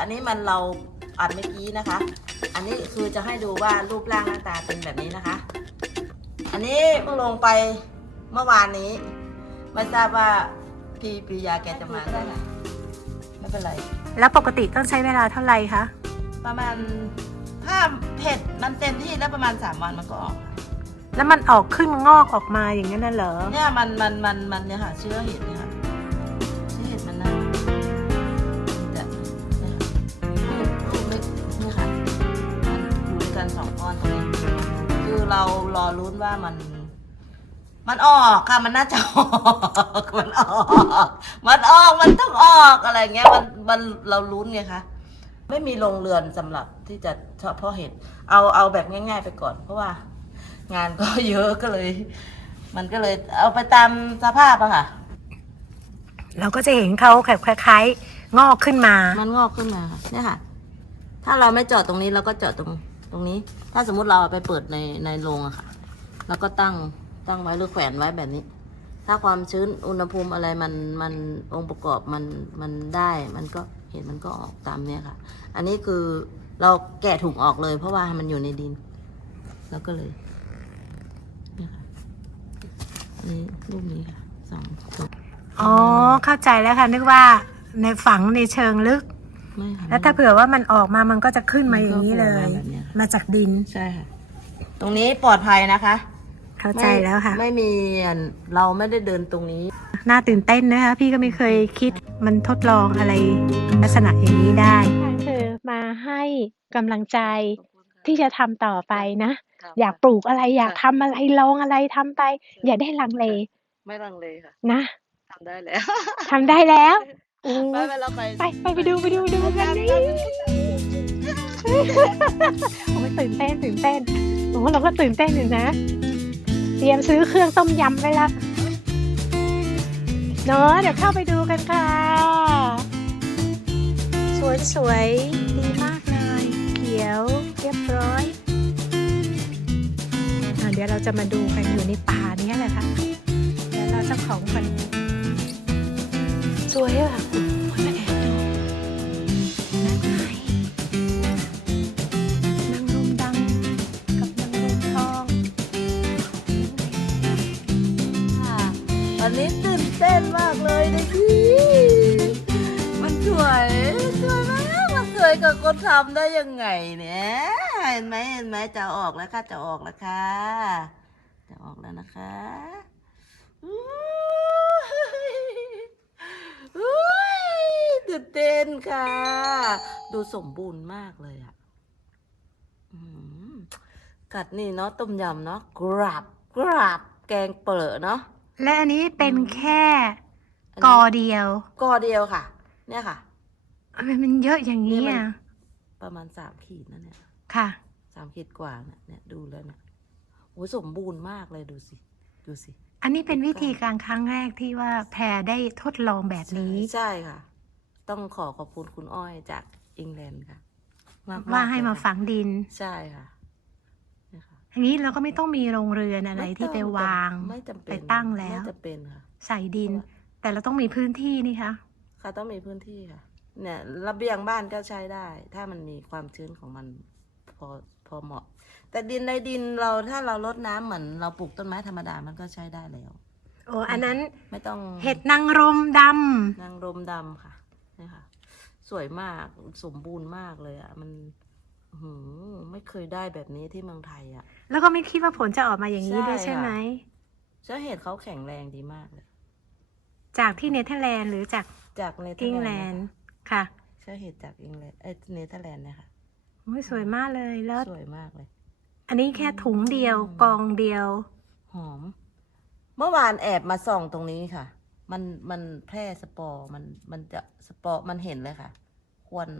อันนี้มันเราอัดเมื่อกี้นะคะ อันนี้คือจะให้ดูว่ารูปร่างหน้าตาเป็นแบบนี้นะคะ อันนี้เพิ่งลงไปเมื่อวานนี้ ไม่ทราบว่าพี่ปริยาแกจะมาได้ไหมไม่เป็นไร แล้วปกติต้องใช้เวลาเท่าไหร่คะ ประมาณถ้าเผ็ดมันเต็มที่แล้วประมาณสามวันมันก็ออก แล้วมันออกขึ้นงอกออกมาอย่างนั้นน่ะเหรอ เนี่ยมันมันมันมันเนี่ยค่ะเชื้อเห็ดเนี่ย เรารอลุ้นว่ามัน มันออกค่ะมันน่าจะออกมันออก มันออกมันต้องออกอะไรเงี้ยมันมันเราลุ้นไงคะไม่มีโรงเรือนสำหรับที่จะเฉพาะเห็ดเอาเอาแบบง่าย ๆ ไปก่อน เพราะว่า งานก็เยอะก็เลย มันก็เลยเอาไปตามสภาพอะค่ะ เราก็จะเห็นเขาแบบคล้ายๆงอกขึ้นมา มันงอกขึ้นมาค่ะเนี่ยค่ะ ถ้าเราไม่เจาะตรงนี้เราก็เจาะตรง ตรงนี้ถ้าสมมุติเราเอาไปเปิดในในโรงอะค่ะ แล้วก็ตั้งตั้งไว้หรือแขวนไว้แบบนี้ ถ้าความชื้นอุณหภูมิอะไรมันมันองค์ประกอบมันมันได้มันก็เห็นมันก็ออกตามเนี้ยค่ะ อันนี้คือเราแกะถุงออกเลย เพราะว่ามันอยู่ในดิน แล้วก็เลยเนี่ยค่ะอันนี้รูปนี้ค่ะสองสองอ๋อเข้าใจแล้วค่ะนึกว่าในฝังในเชิงลึก ไม่ค่ะแล้วถ้าเผื่อว่ามันออกมามันก็จะขึ้นมาอย่างนี้เลยมันก็โผล่มาแบบเนี้ย มาจากดิน ใช่ค่ะ ตรงนี้ปลอดภัยนะคะเข้าใจแล้วค่ะ ไม่มีอันเราไม่ได้เดินตรงนี้ น่าตื่นเต้นนะคะพี่ก็ไม่เคยคิดมันทดลองอะไรลักษณะอย่างนี้ได้คือมาให้กำลังใจที่จะทำต่อไปนะ อยากปลูกอะไรอยากทำอะไรลองอะไรทำไป อย่าได้ลังเล ไม่ลังเลค่ะ นะทำได้แล้วทำได้แล้วโอ้ไปไปเราไปไปไปไปดูไปดูไปดูกันดิ โอ้ยตื่นเต้นตื่นเต้นโอ้เราก็ตื่นเต้นอยู่นะ เตรียมซื้อเครื่องต้มยำไว้ละเนาะเดี๋ยวเข้าไปดูกันค่ะ สวยสวยดีมากเลยเขียวเรียบร้อยอเดี๋ยวเราจะมาดูกันอยู่ในป่านี้แหละค่ะ เดี๋ยวเราเจ้าของกันสวยอะ วันนี้ตื่นเต้นมากเลยนะพี่มันสวยสวยมากมันสวยกับคนทำได้ยังไงเนี่ยเห็นไหมเห็นไหมจะออกแล้วค่ะจะออกแล้วค่ะจะออกแล้วนะคะอู้ตื่นเต้นค่ะ ดูสมบูรณ์มากเลยอะกัดนี่เนาะต้มยำเนาะกราบกราบแกงเปิดเนาะ และอันนี้เป็นอืมแค่อันกนี้อเดียว กอเดียวค่ะ เนี่ยค่ะทำไมมันเยอะอย่างนี้นี่มันอะประมาณสามขีดนะเนี่ยค่ะสามขีดกว่าเนี่ยเนี่ยดูแล้วเนี่ยโอ้ยสมบูรณ์มากเลยดูสิ ดูสิ อันนี้เป็นวิธีการครั้งแรกที่ว่าแพรได้ทดลองแบบนี้ ใช่ค่ะ ต้องขอขอบคุณคุณอ้อยจากอังกฤษค่ะมกๆว่าให้มาเลยค่ะฝังดิน ใช่ค่ะ เนี่ยค่ะอันนี้เราก็ไม่ต้องมีโรงเรือนอะไรม่ที่ต้ไปวางไม่จำเป็นไปตั้งแล้ว ไม่จำเป็นค่ะใส่ดิน แต่เราต้องมีพื้นที่นี่คะค่ะต้องมีพื้นที่ค่ะ เนี่ยระเบียงบ้านก็ใช้ได้ ถ้ามันมีความชื้นของมันพอพอเหมาะ แต่ดินในดินเราถ้าเราลดน้ำเหมือนเราปลูกต้นไม้ธรรมดามันก็ใช้ได้แล้ว โอ้อันนั้นไม่ต้องเห็ดนางรมดนางรมดำค่ะนี่ค่ะ สวยมากสมบูรณ์มากเลยอะ่ะ มันอื้อหือ ไม่เคยได้แบบนี้ที่เมืองไทยอะ่ะำแล้วก็ไม่คิดว่าผลจะออกมาอย่างนี้ใช่ด้วยใช่ไหมเชื้อเห็ดเขาแข็งแรงดีมากเลย จากที่เนเธอร์แลนด์หรือจากจากเนเธออังร์กแลฤนษด์ค่ะ เชื้อเห็ดจากอังกฤษเอ้ยเนเธอร์แลนด์เนี่ยค่ะโอ้ยสวยมากเลยแล้วสวยมากเลย อันนี้แค่ถุงเดียวอืมกองเดียว หอม เมื่อวานแอบมาส่องตรงนี้ค่ะ มันมันแพร่สปอร์มันมันจะสปอร์มันเห็นเลยค่ะ ควัน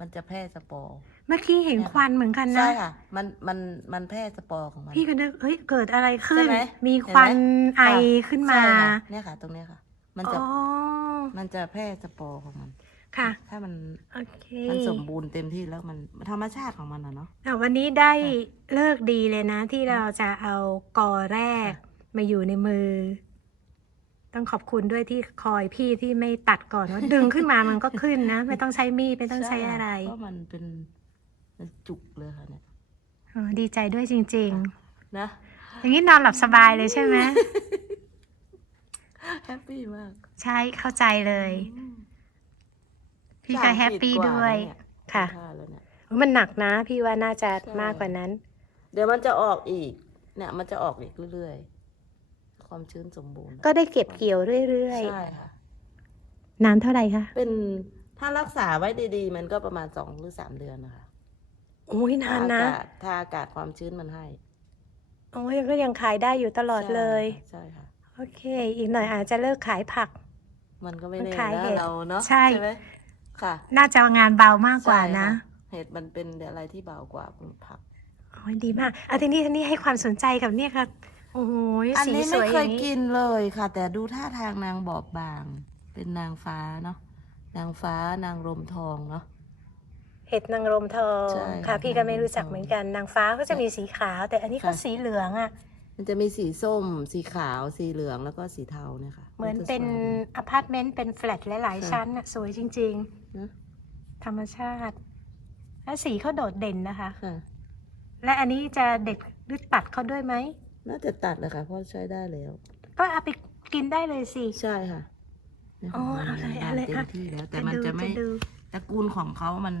มันจะแพร่สปอร์ เมื่อกี้เห็นเนี่ยค่ะควันเหมือนกันนะ ใช่ค่ะ มัน มัน มันแพร่สปอร์ของมัน พี่ก็นึกเฮ้ย เกิดอะไรขึ้น ใช่ไหมมีเห็นไหมควันไอค่ะขึ้นมา ใช่ค่ะเนี่ยค่ะ ตรงเนี้ยค่ะ มันจะ อ๋อ มันจะแพร่สปอร์ของมัน ค่ะ ถ้ามัน โอเคมันสมบูรณ์เต็มที่แล้วมันธรรมชาติของมันอะเนาะ อะวันนี้ได้ค่เลิกดีเลยนะ ที่เราจะเอากอแรกค่ะมาอยู่ในมือ ตต้องขอบคุณด้วยที่คอยพี่ที่ไม่ตัดก่อนว่าดึงขึ้นมามันก็ขึ้นนะ ไม่ต้องใช้มีดไม่ต้องใช้อะไรเพราะมันเป็นมันจุกเลยค่ะเนี่ยอ๋อดีใจด้วยจริงนะๆอย่างนี้นอนหลับสบายเลยใช่ไหมแฮปปี้มาก ใช่เข้าใจเลย พี่ก็แฮปปี้ด้วยค่ะท่าแล้วเนี่ยมันหนักนะ พี่ว่าน่าจะใช่มากกว่านั้น เดี๋ยวมันจะออกอีกเนี่ยมันจะออกอีกเรื่อยๆ ความชื้นสมบูรณ์ก็ได้เก็บเกี่ยวเรื่อยใช่ค่ะ ๆ นานเท่าไหร่คะเป็นถ้ารักษาไว้ดีๆ มันก็ประมาณสองหรือสามเดือนนะคะโอ้ยนานนะถ้อากาศถ้าอากาศความชื้นมันให้โอ้ยก็ยังขายได้อยู่ตลอดเลย ใช่ค่ะ โอเค อีกหน่อยอาจจะเลิกขายผัก มันก็ไม่มันแน่ขายนะเห็ดเราเนาะใช่ ไหมค่ะน่าจะงานเบามากกว่านะ ใช่ค่เห็ดมันเป็นอะไรที่เบากว่าผัก โอ้ยดีมากอะทีนี้ทีนี้ให้ความสนใจกับเนี่ยค่ะ โอ้โหอันสีนี้สไม่วยเคอยย่างนี้กินเลยค่ะ แต่ดูท่าทางนางบอบบาง เป็นนางฟ้าเนาะนางฟ้านางรมทองเนาะ เห็ดนางรมทองใช่ค่ะพี่ก็ไม่รู้จักนางรมทองเหมือนกันนางฟ้าก็จะมีสีขาว แต่อันนี้ก็ค่ะ สีเหลืองอะ มันจะมีสีส้ม สีขาว สีเหลืองแล้วก็สีเทาเนี่ยค่ะเหมือนจะเป็นสวยมากอพาร์ตเมนต์เป็นแฟลตหลาย ๆ ค่ะชั้นอะสวยจริงนะ ๆ ธรรมชาติ และสีเขาโดดเด่นนะคะ ค่ะ และอันนี้จะเด็ดหรือตัดเขาด้วยไหม น่าจะตัดเลยค่ะเพราะใช้ได้แล้ว ก็เอาไปกินได้เลยสิ ใช่ค่ะเนี่ยอ๋อค่ะเอาเลยมันเอาเลยเต็อะมที่แล้ว แต่จะมันดูจะไม่ดูตระกูลของเขามัน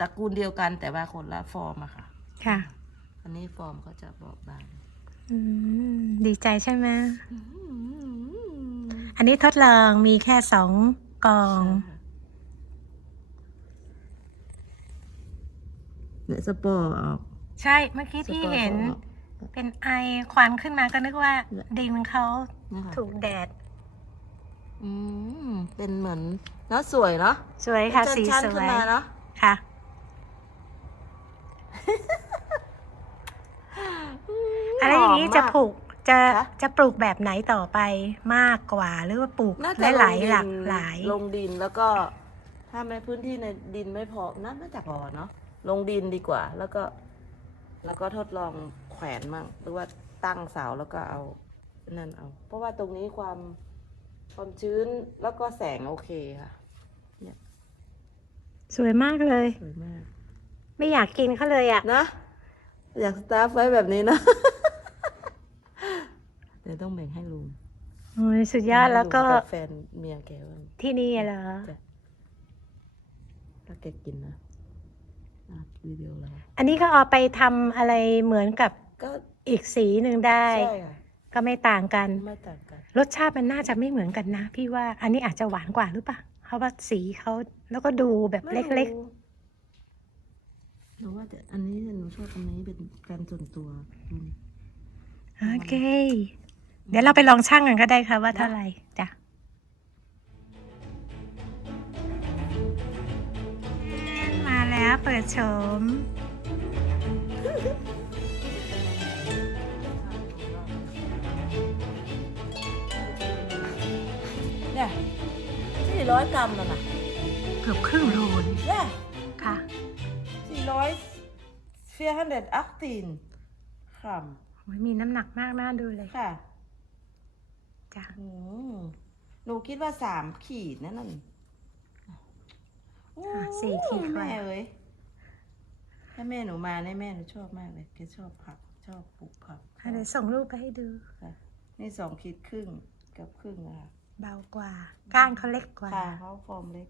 ตระกูลเดียวกันแต่ว่าคนละฟอร์มอะค่ะ ค่ะ อันนี้ฟอร์มเขาจะบอบบางอืมดีใจใช่ไหมอันนี้ทดลองมีแค่สองกองเนี่ยสปอร์ออก ใช่เมื่อกี้ที่เห็น เป็นไอควันขึ้นมาก็นึกว่าเนี่ยดินเขานะคะถูกแดด อืมเป็นเหมือนแล้วสวยเนาะสวยค่ะเป็นสีชั้นสๆวขึ้นยมาเนาะค่ะ อะไรอย่างนี้หมจะมากปลูกจะคะจะปลูกแบบไหนต่อไปมากกว่า หรือว่าปลูกน่าจะหลายงๆดินหลากหลาย ลงดินแล้วก็ ถ้าในพื้นที่ในดินไม่พอน่าน่าจะพอเนาะลงดินดีกว่า แล้วก็ แล้วก็ทดลอง แขวนมั่งหรือว่าตั้งเสาแล้วก็เอานั่นเอา เพราะว่าตรงนี้ความความชื้นแล้วก็แสงโอเคค่ะสวยมากเลย สวยมาก ไม่อยากกินเขาเลยอะ นะ อยากสตาร์ฟไว้แบบนี้นะ เดี๋ยวต้องแบ่งให้ลุงโอ้ยสุดยอดแล้วก็ให้งบแฟนเมียแกบ้างที่นี่เหรอจ้ะถ้าแกกินนะอะวิดีโอแล้วอันนี้ก็เอาไปทำอะไรเหมือนกับ ก็อีกสีหนึ่งได้ ใช่ค่ะก็ไม่ต่างกัน ไม่ต่างกัน รสชาติมันน่าจะไม่เหมือนกันนะ พี่ว่าอันนี้อาจจะหวานกว่าหรือเปล่าเพราะว่าสีเขาแล้วก็ดูแบบเล็กๆหนูว่าแต่อันนี้หนูชอบอันนี้เป็นการส่วนตัวอืมๆ โอเค เดี๋ยวเราไปลองช่างกันก็ได้ค่ะว่าเท่าไหร่จ้ะ มาแล้วเปิดโฉม ร้อยกรัมแล้วนะเกือบครึ่งโลเลยเนี่ยค่ะ สี่ร้อยเฟียฮันเดดอักตีนกรัมโอ้ยมีน้ำหนักมากน่าดูเลยค่ะจ้ะอืมหนูคิดว่าสามขีดนั่นน่ะอะสี่ขีดกว่าแม่เอ้ยถ้าแม่หนูมาเนี่ยแม่หนูชอบมากเลยแกชอบผัก ชอบปลูกผัก อะเดี๋ยวส่งรูปไปให้ดู ค่ะนี่สองขีดครึ่งกับครึ่งอะค่ะ เบากว่า ก้านเขาเล็กกว่า ค่เขาฟอมเล็ก